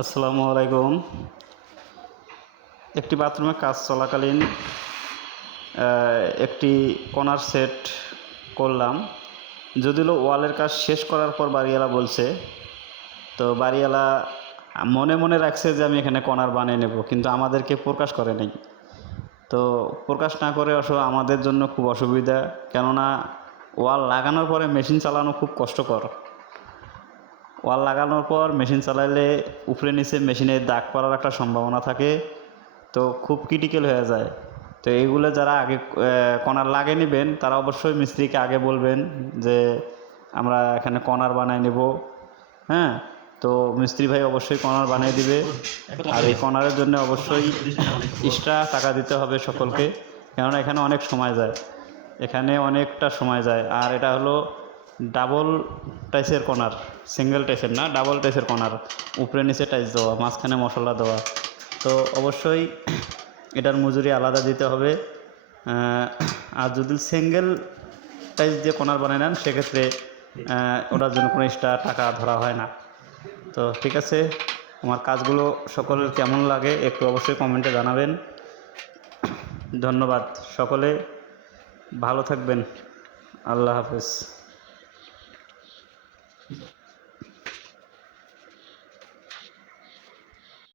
আসসালামু আলাইকুম। একটি বাথরুমে কাজ চলাকালীন একটি কর্নার সেট করলাম। যদিও ওয়ালের কাজ শেষ করার পর বাড়িওয়ালা বলছে, তো বাড়িওয়ালা মনে মনে রাখছে যে আমি এখানে কর্নার বানিয়ে নেব, কিন্তু আমাদেরকে প্রকাশ করে নাই। তো প্রকাশ না করে আমাদের জন্য খুব অসুবিধা, কেননা ওয়াল লাগানোর পরে মেশিন চালানো খুব কষ্টকর। ওয়াল লাগানোর পর মেশিন চালাইলে উপরে নিচে মেশিনে দাগ পড়ার একটা সম্ভাবনা থাকে, তো খুব ক্রিটিক্যাল হয়ে যায়। তো এইগুলো যারা আগে কর্নার লাগিয়ে নেবেন তারা অবশ্যই মিস্ত্রিকে আগে বলবেন যে আমরা এখানে কর্নার বানিয়ে নেব। হ্যাঁ, তো মিস্ত্রি ভাই অবশ্যই কর্নার বানিয়ে দিবে। আর এই কর্নারের জন্য অবশ্যই এক্সট্রা টাকা দিতে হবে সকলকে, কেননা এখানে অনেক সময় যায়, এখানে অনেকটা সময় যায়। আর এটা হলো ডাবল টাইসের কর্নার, সিঙ্গেল টাইসের না, ডাবল টাইসের কর্নার। উপরে নিচে টাইস দেওয়া, মাঝখানে মশলা দেওয়া, তো অবশ্যই এটার মজুরি আলাদা দিতে হবে। আর যদি সিঙ্গেল টাইস দিয়ে কর্নার বানিয়ে নেন সেক্ষেত্রে ওটার জন্য কোনো এক্সট্রা টাকা ধরা হয় না। তো ঠিক আছে, আমার কাজগুলো সকলের কেমন লাগে একটু অবশ্যই কমেন্টে জানাবেন। ধন্যবাদ। সকলে ভালো থাকবেন। আল্লাহ হাফেজ।